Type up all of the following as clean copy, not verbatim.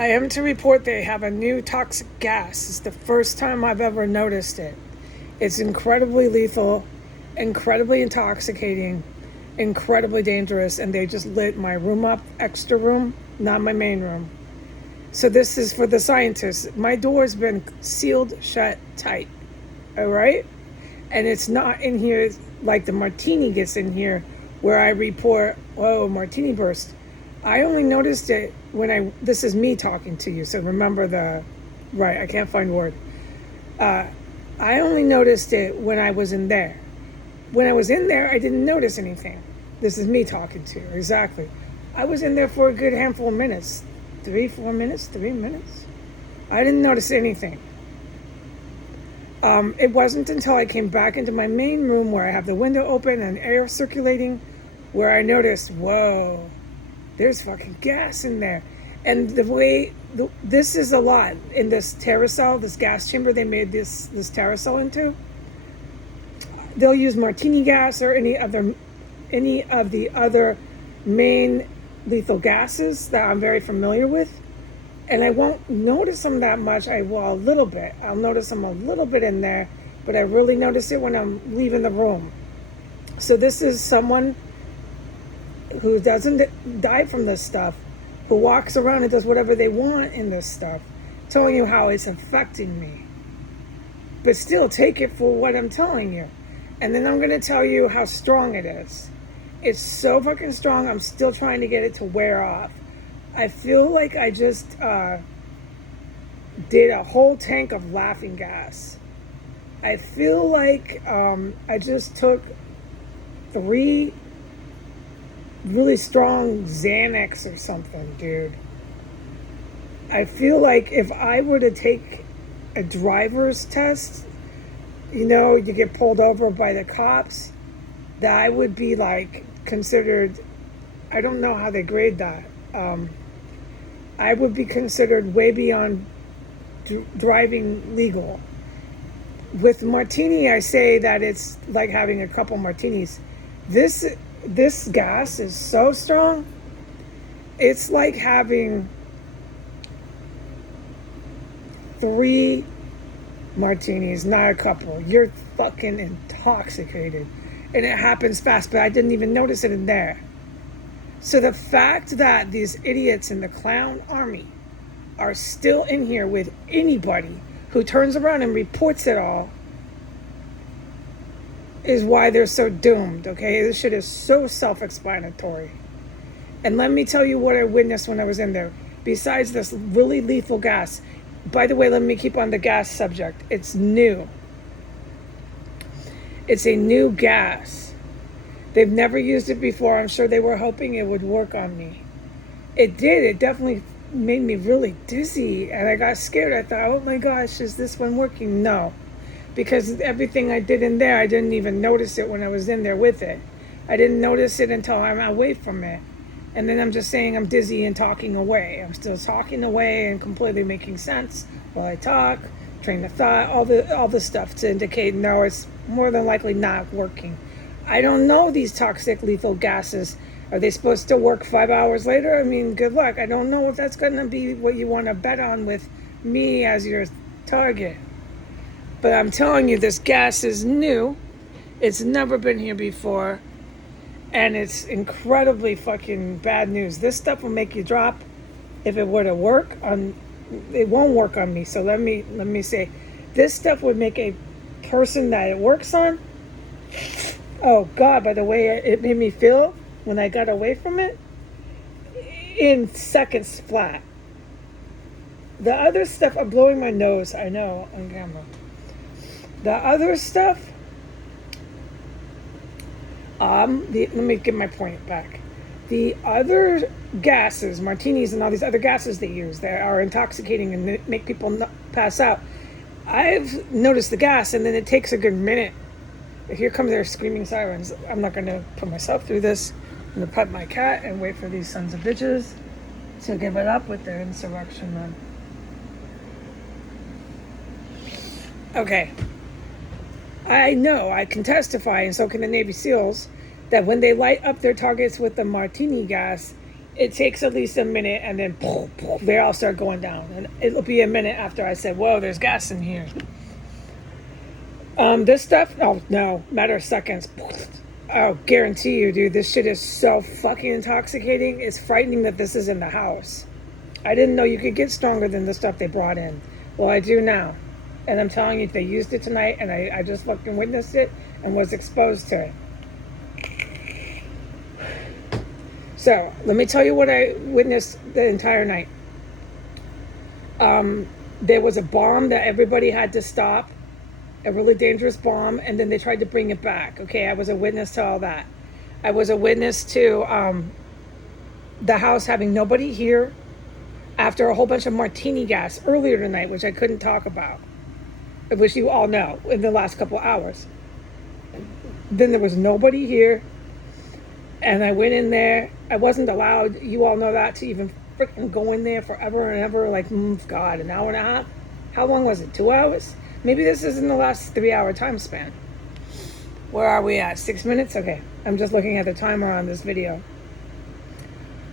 I am to report they have a new toxic gas. It's the first time I've ever noticed it. It's incredibly lethal, incredibly intoxicating, incredibly dangerous, and they just lit my room up, extra room, not my main room. So this is for the scientists. My door's been sealed shut tight, all right? And it's not in here like the martini gets in here where I report, oh, martini burst. I only noticed it when this is me talking to you, so remember I can't find word. I only noticed it when I was in there. When I was in there, I didn't notice anything. This is me talking to you, exactly. I was in there for a good handful of minutes. 3 minutes. I didn't notice anything. It wasn't until I came back into my main room where I have the window open and air circulating where I noticed, whoa, there's fucking gas in there. And this is a lot in this terracel, this gas chamber they made this terracel into. They'll use martini gas or any of the other main lethal gases that I'm very familiar with. And I won't notice them that much. A little bit. I'll notice them a little bit in there, but I really notice it when I'm leaving the room. So this is someone who doesn't die from this stuff, who walks around and does whatever they want in this stuff, telling you how it's affecting me. But still, take it for what I'm telling you. And then I'm going to tell you how strong it is. It's so fucking strong, I'm still trying to get it to wear off. I feel like I just did a whole tank of laughing gas. I feel like I just took 3 really strong Xanax or something, dude. I feel like if I were to take a driver's test, you get pulled over by the cops, that I would be like considered, I don't know how they grade that. I would be considered way beyond driving legal. With martini, I say that it's like having a couple martinis. This gas is so strong, it's like having 3 martinis, not a couple. You're fucking intoxicated. And it happens fast, but I didn't even notice it in there. So the fact that these idiots in the clown army are still in here with anybody who turns around and reports it all is why they're so doomed, okay? This shit is so self-explanatory. And let me tell you what I witnessed when I was in there. Besides this really lethal gas, by the way, let me keep on the gas subject. It's new. It's a new gas. They've never used it before. I'm sure they were hoping it would work on me. It did. It definitely made me really dizzy. And I got scared. I thought, oh my gosh, is this one working? No. Because everything I did in there, I didn't even notice it when I was in there with it. I didn't notice it until I'm away from it. And then I'm just saying I'm dizzy and talking away. I'm still talking away and completely making sense while I talk, train of thought, all the stuff to indicate, no, it's more than likely not working. I don't know these toxic lethal gases. Are they supposed to work 5 hours later? I mean, good luck. I don't know if that's going to be what you want to bet on with me as your target. But I'm telling you, this gas is new. It's never been here before. And it's incredibly fucking bad news. This stuff will make you drop if it were to work on. It won't work on me. So let me say, this stuff would make a person that it works on. Oh God! By the way it made me feel when I got away from it, in seconds flat. The other stuff, I'm blowing my nose. I know on camera. The other stuff. Let me get my point back. The other gases, martinis and all these other gases they use that are intoxicating and make people pass out, I've noticed the gas and then it takes a good minute. Here comes their screaming sirens. I'm not going to put myself through this. I'm going to pet my cat and wait for these sons of bitches to give it up with their insurrection then. Okay. I know, I can testify, and so can the Navy SEALs, that when they light up their targets with the martini gas, it takes at least a minute, and then they all start going down. And it'll be a minute after I said, whoa, there's gas in here. This stuff, oh no, matter of seconds. I'll guarantee you, dude, this shit is so fucking intoxicating. It's frightening that this is in the house. I didn't know you could get stronger than the stuff they brought in. Well, I do now. And I'm telling you, they used it tonight, and I just fucking witnessed it and was exposed to it. So, let me tell you what I witnessed the entire night. There was a bomb that everybody had to stop, a really dangerous bomb, and then they tried to bring it back. Okay, I was a witness to all that. I was a witness to the house having nobody here after a whole bunch of martini gas earlier tonight, which I couldn't talk about, which you all know, in the last couple of hours. Then there was nobody here, and I went in there. I wasn't allowed, you all know that, to even freaking go in there forever and ever, like, God, an hour and a half? How long was it, 2 hours? Maybe this is in the last 3 hour time span. Where are we at? 6 minutes? Okay, I'm just looking at the timer on this video.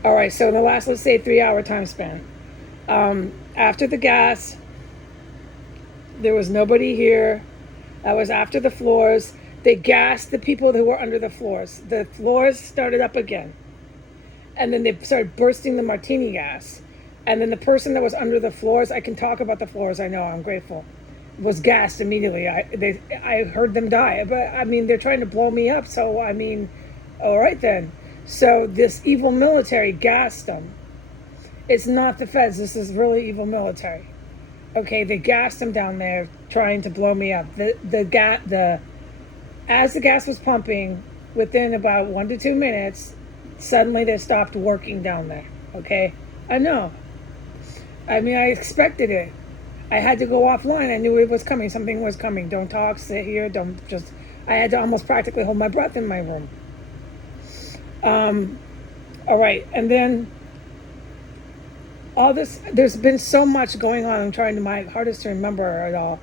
All right, so in the last, let's say, 3 hour time span. After the gas, there was nobody here. That was after the floors. They gassed the people who were under the floors. The floors started up again. And then they started bursting the martini gas. And then the person that was under the floors, I can talk about the floors, I know, I'm grateful, was gassed immediately. I heard them die. But, I mean, they're trying to blow me up. So, I mean, all right then. So this evil military gassed them. It's not the feds. This is really evil military. Okay, they gassed them down there trying to blow me up. As the gas was pumping, within about 1 to 2 minutes, suddenly they stopped working down there. Okay? I know. I mean, I expected it. I had to go offline. I knew it was coming. Something was coming. Don't talk, sit here, don't just... I had to almost practically hold my breath in my room. All right, and then all this, there's been so much going on. I'm trying to, my hardest to remember it all.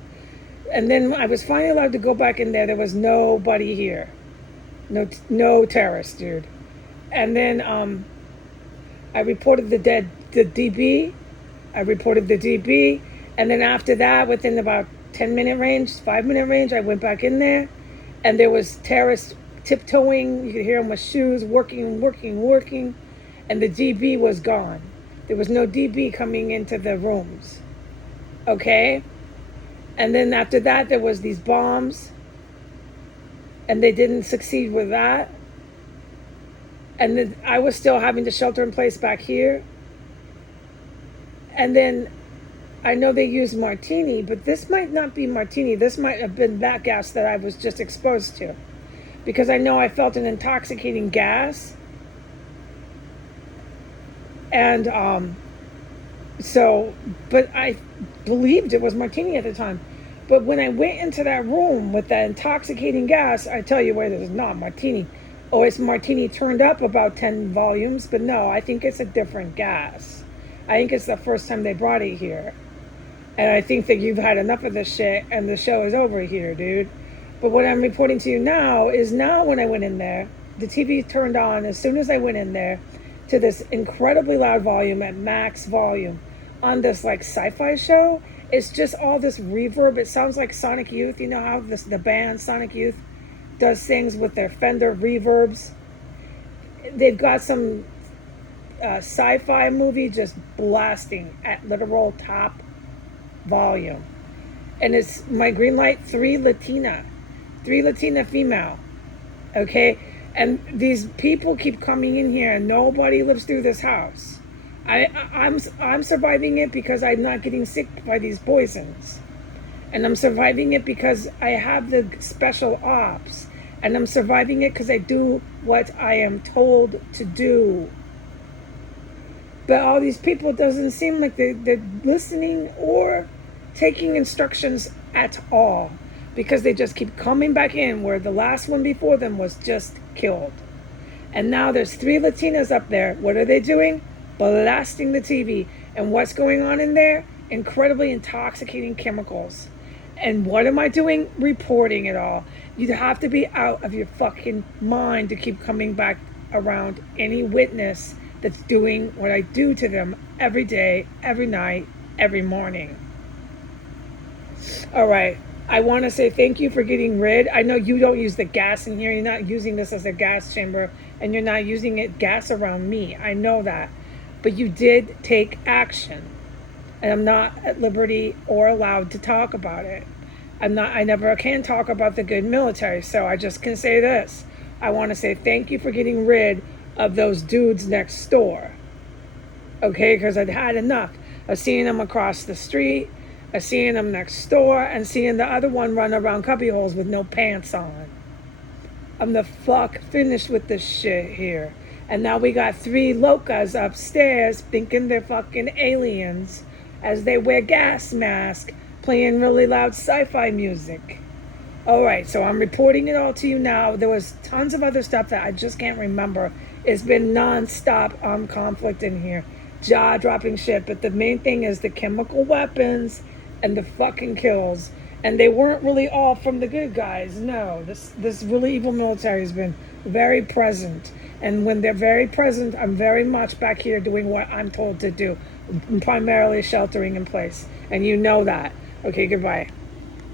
And then I was finally allowed to go back in there. There was nobody here. No terrorists, dude. And then I reported the DB. I reported the DB. And then after that, within about 10-minute range, 5-minute range, I went back in there. And there was terrorists tiptoeing. You could hear them with shoes, working. And the DB was gone. There was no DB coming into the rooms. Okay? And then after that, there was these bombs. And they didn't succeed with that. And then I was still having to shelter in place back here. And then I know they used martini, but this might not be martini. This might have been that gas that I was just exposed to. Because I know I felt an intoxicating gas. And but I believed it was martini at the time. But when I went into that room with that intoxicating gas, I tell you what, it is not martini. Oh, it's martini turned up about 10 volumes, but no, I think it's a different gas. I think it's the first time they brought it here. And I think that you've had enough of this shit and the show is over here, dude. But what I'm reporting to you now is now when I went in there, the TV turned on as soon as I went in there to this incredibly loud volume at max volume on this like sci-fi show. It's just all this reverb. It sounds like Sonic Youth. You know how the band Sonic Youth does things with their Fender reverbs? They've got some sci-fi movie just blasting at literal top volume. And it's my green light, three Latina female. Okay? And these people keep coming in here and nobody lives through this house. I'm surviving it because I'm not getting sick by these poisons. And I'm surviving it because I have the special ops. And I'm surviving it because I do what I am told to do. But all these people, it doesn't seem like they're listening or taking instructions at all. Because they just keep coming back in where the last one before them was just killed. And now there's 3 Latinas up there. What are they doing? Blasting the TV. And what's going on in there? Incredibly intoxicating chemicals. And what am I doing? Reporting it all. You'd have to be out of your fucking mind to keep coming back around any witness that's doing what I do to them every day, every night, every morning. All right. I want to say thank you for getting rid. I know you don't use the gas in here. You're not using this as a gas chamber, and you're not using it gas around me. I know that. But you did take action. And I'm not at liberty or allowed to talk about it. I never can talk about the good military, so I just can say this. I want to say thank you for getting rid of those dudes next door. Okay, because I'd had enough of seeing them across the street, of seeing them next door, and seeing the other one run around cubby holes with no pants on. I'm the fuck finished with this shit here. And now we got 3 locas upstairs thinking they're fucking aliens as they wear gas masks playing really loud sci-fi music. All right, so I'm reporting it all to you now. There was tons of other stuff that I just can't remember. It's been non-stop conflict in here. Jaw-dropping shit. But the main thing is the chemical weapons and the fucking kills. And they weren't really all from the good guys. No, this really evil military has been very present. And when they're very present, I'm very much back here doing what I'm told to do. Primarily sheltering in place. And you know that. Okay, goodbye.